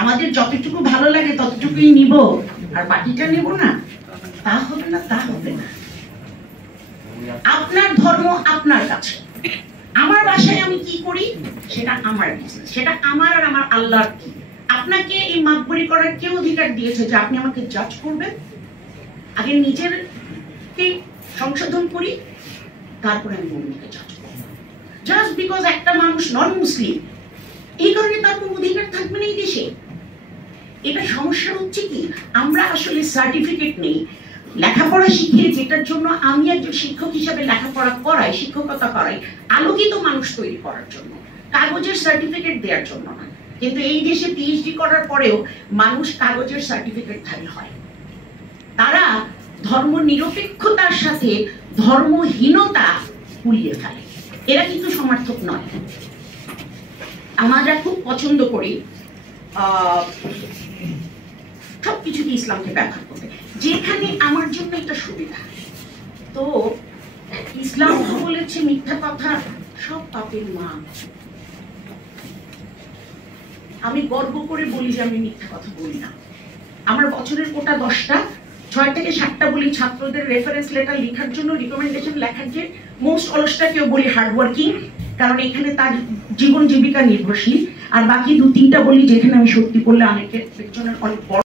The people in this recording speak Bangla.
আমাদের যতটুকু ভালো লাগে ততটুকুই নিব, আর বাকিটা নেব না, তা হবে না, তা হবে না। আপনার ধর্ম আপনার কাছে, আমার বাসায় আমি কি করি সেটা আমার বিজনেস, সেটা আমার আর আমার আল্লাহর কি। আপনাকে এই মাতবরি করার কেউ অধিকার দিয়েছে যে আপনি আমাকে জাজ করবেন? আগে নিজেরকে সংশোধন করি, তারপরে আমি অন্যকে জাজ করব। জাস্ট বিকজ একটা মানুষ নন মুসলিম, এই কারণে তার কোনো অধিকার থাকবে না এই দেশে। এটা সমস্যা হচ্ছে কি, আমরা আসলে সার্টিফিকেট নেই, লেখাপড়া শিখিয়ে, যেটার জন্য আমি একজন শিক্ষক হিসাবে লেখাপড়া করাই, শিক্ষকতা করাই আলোকিত মানুষ তৈরি করার জন্য, কাগজের সার্টিফিকেট দেওয়ার জন্য না। কিন্তু এই দেশে পিএইচডি করার পরেও মানুষ কাগজের সার্টিফিকেটধারী হয়। তারা ধর্ম নিরপেক্ষতার সাথে ধর্মহীনতা গুলিয়ে ফেলে। এরা কিন্তু সমর্থক নয়। আমরা খুব পছন্দ করি সবকিছুকে ইসলামকে ব্যবহার করতে, যেখানে আমার জন্য এটা সুবিধা। তো ইসলাম বলেছে মিথ্যা কথা সব পাপের মা। আমি গর্ব করে বলি যে আমি মিথ্যা কথা বলি না। আমার বছরের কোটা 10টা, 6 থেকে 7টা বলি ছাত্রদের রেফারেন্স লেটার লেখার জন্য, রিকমেন্ডেশন লেখার যে মোস্ট অলসটাকেও বলি হার্ডওয়ার্কিং, কারণ এখানে তার জীবন জীবিকা নির্ভরশীল। আর বাকি 2-3টা বলি যেখানে আমি সত্যি বললে অনেকের পেছনের অনেক বড়